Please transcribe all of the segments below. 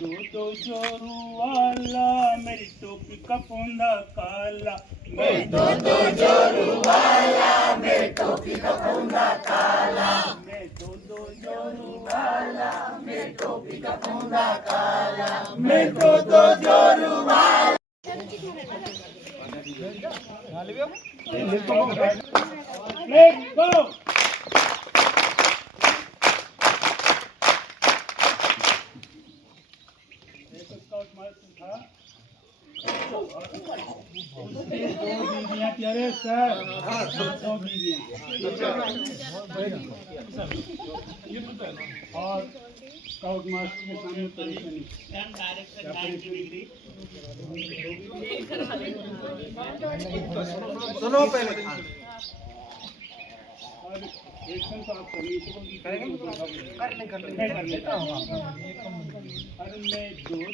दो जोरू वाला, मेरी टोपी का फूंदा काला। मैं दो जोरू वाला, मेरी टोपी का फूंदा काला। मैं दो जोरू वाला, मेरी टोपी का फूंदा काला। मैं दो जोरू वाला। Let's go! प्यारे सर, दो बीवियां और स्काउट मास्टर के सामने परेशानी। सुनो पहले एक्शन तो आप कर लेता हूँ। अरे मैं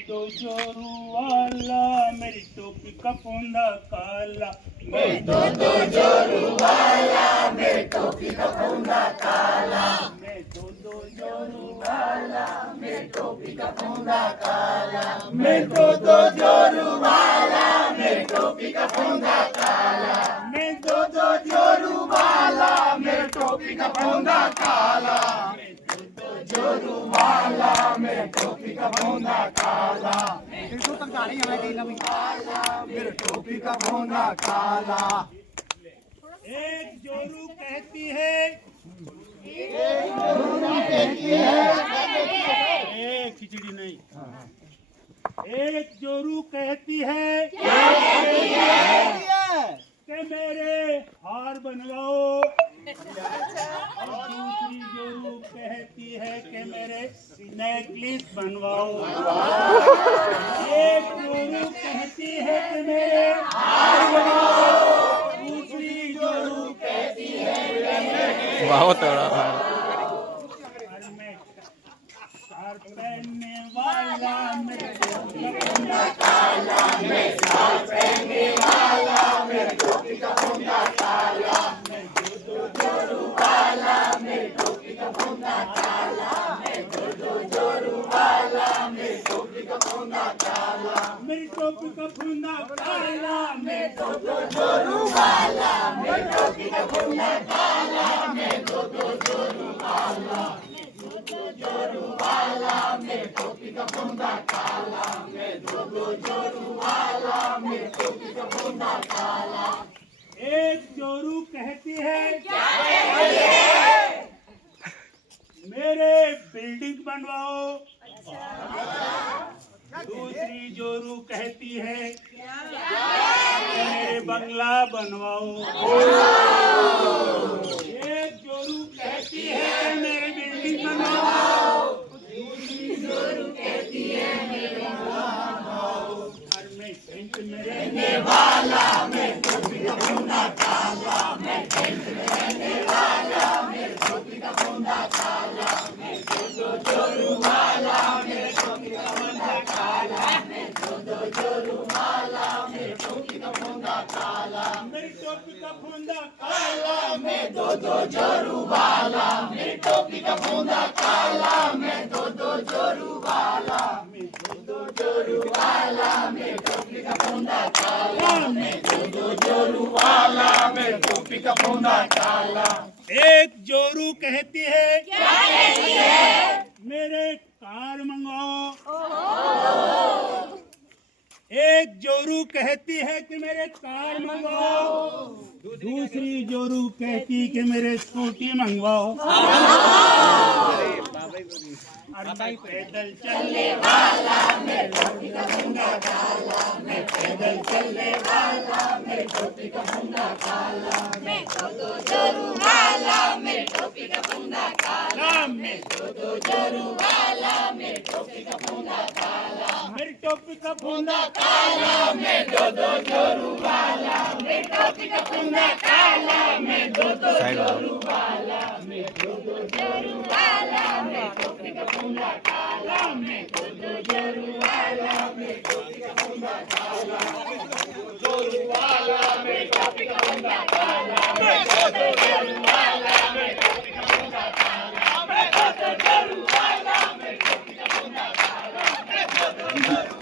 दो जोरू वाला, मेरी टोपी का फूंदा काला। मैं दो जोरू वाला, मेरी टोपी का फूंदा काला। मैं दो जोरू वाला, मेरी टोपी का फूंदा काला। मैं दो जोरू वाला, मेरी टोपी का फूंदा काला। मैं दो जोरू वाला, मेरी टोपी का फूंदा काला। जोरू वाला, मेरी टोपी का फूंदा काला। मेरी टोपी का फूंदा काला। एक जोरू कहती है, एक खिचड़ी नहीं, एक जोरू कहती है कि मेरे हार बनवाओ, और दूसरी जोरू कहती है कि मेरे नेकलेस बनवाओ। एक जोरू कहती है कि मेरे हार बनवाओ, दूसरी जोरू कहती है बहुत हार पहनने वाला, मेरे काला। मैं साल पहनने वाला, मेरी टोपी का फूंदा काला। मैं दो जोरू वाला, मेरी टोपी का फूंदा काला। मैं दो जोरू वाला, मेरी टोपी का फूंदा काला। मेरी टोपी का फूंदा काला। मैं दो जोरू वाला, मेरी टोपी का फूंदा काला। मैं दो जोरू वाला, जोरू वाला, मेरी टोपी का फूंदा काला। मैं दो जोरू वाला, मेरी टोपी का फूंदा काला। एक जोरू कहती है मेरे बिल्डिंग बनवाओ, दूसरी जोरू कहती है मेरे बंगला बनवाओ। एक जोरू कहती है मेरे बिल्डिंग बनवाओ, दूसरी जोरू कहती है मेरे बंगला बनवाओ। और मैं टेंट में रहने वाला, मैं टोपी का फूंदा काला। मैं टेंट में रहने वाला, मेरी टोपी का फूंदा काला। मैं दो जोरू वाला, मेरी टोपी का फूंदा काला। मैं दो जोरू वाला, मेरी टोपी का फूंदा काला। मेरी टोपी का फूंदा काला। मैं दो जोरू वाला, मेरी टोपी का फूंदा काला। मैं दो जोरू वाला, मैं दो जोरू वाला, मेरी टोपी का फूंदा काला। मैं दो जोरू वाला, मेरी टोपी का फूंदा काला। एक जोरू कहती है क्या कहती है? मेरे कार मंगवाओ। एक जोरू कहती है कि मेरे कार मंगवाओ, दूसरी जोरू कहती कि मेरे स्कूटी मंगवाओ। और मैं पैदल चलने वाला, मेरी टोपी का फूंदा काला। मैं पैदल चलने वाला, मेरी टोपी का फूंदा काला। मैं दो जोरू वाला, मेरी टोपी का फूंदा काला। मैं दो जोरू वाला, मेरी टोपी का फूंदा काला। मेरी टोपी का फूंदा काला। मैं दो जोरू वाला, मेरी टोपी का फूंदा काला। मैं दो जोरू वाला, मैं दो जोरू वाला, मेरी टोपी का फूंदा काला। मैं दो जोरू वाला, मेरी टोपी का फूंदा काला। जोरू वाला, मेरी टोपी का फूंदा काला। मैं दो जोरू वाला, मेरी टोपी का फूंदा काला। मैं दो जोरू वाला, मेरी टोपी का फूंदा काला। जोरू